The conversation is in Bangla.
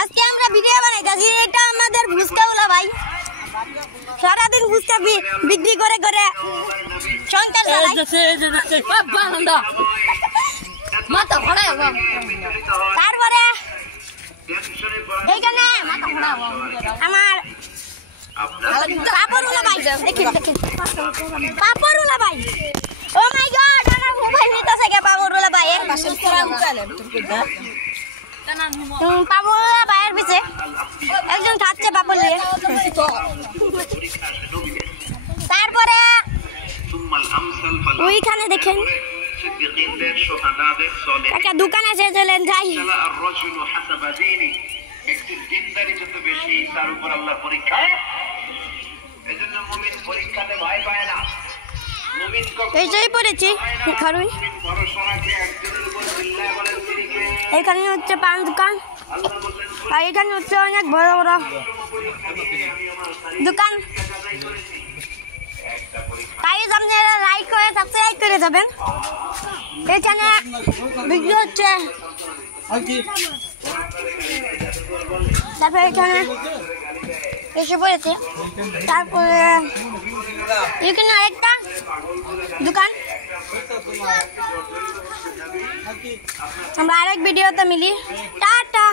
আজকে আমরা ভিডিও বানাইতেছি। এটা আমাদের ফুচকাওয়ালা ভাই, সারাদিন ফুচকা বিক্রি করে করে সংসার চালায়। তারপরে এইখানে আমার পাপড়ওয়ালা ভাই, দেখেন পাপড়ওয়ালা ভাই। ও মাই গড, আমার মোবাইল নিতেছে কে পাপড়ওয়ালা ভাই এর পাশে। পাপড়ওয়ালা ভাইয়ের পিছে একজন থাকছে পাপড় নিয়ে। তারপরে ওইখানে দেখেন একটা দোকান আছে, চলেন যাই। এই পড়েছি খারুই। এখানে হচ্ছে পান দোকান, আর এখানে হচ্ছে অনেক বড় বড় দোকান। তাই আপনারা লাইক করে সাবস্ক্রাইব করে যাবেন। এখানে বিক্রি হচ্ছে। তারপরে এখানে এসে পড়েছে। তারপরে এখানে আরেকটা দোকান। আমরা আরেক ভিডিওতে মিলি। টাটা।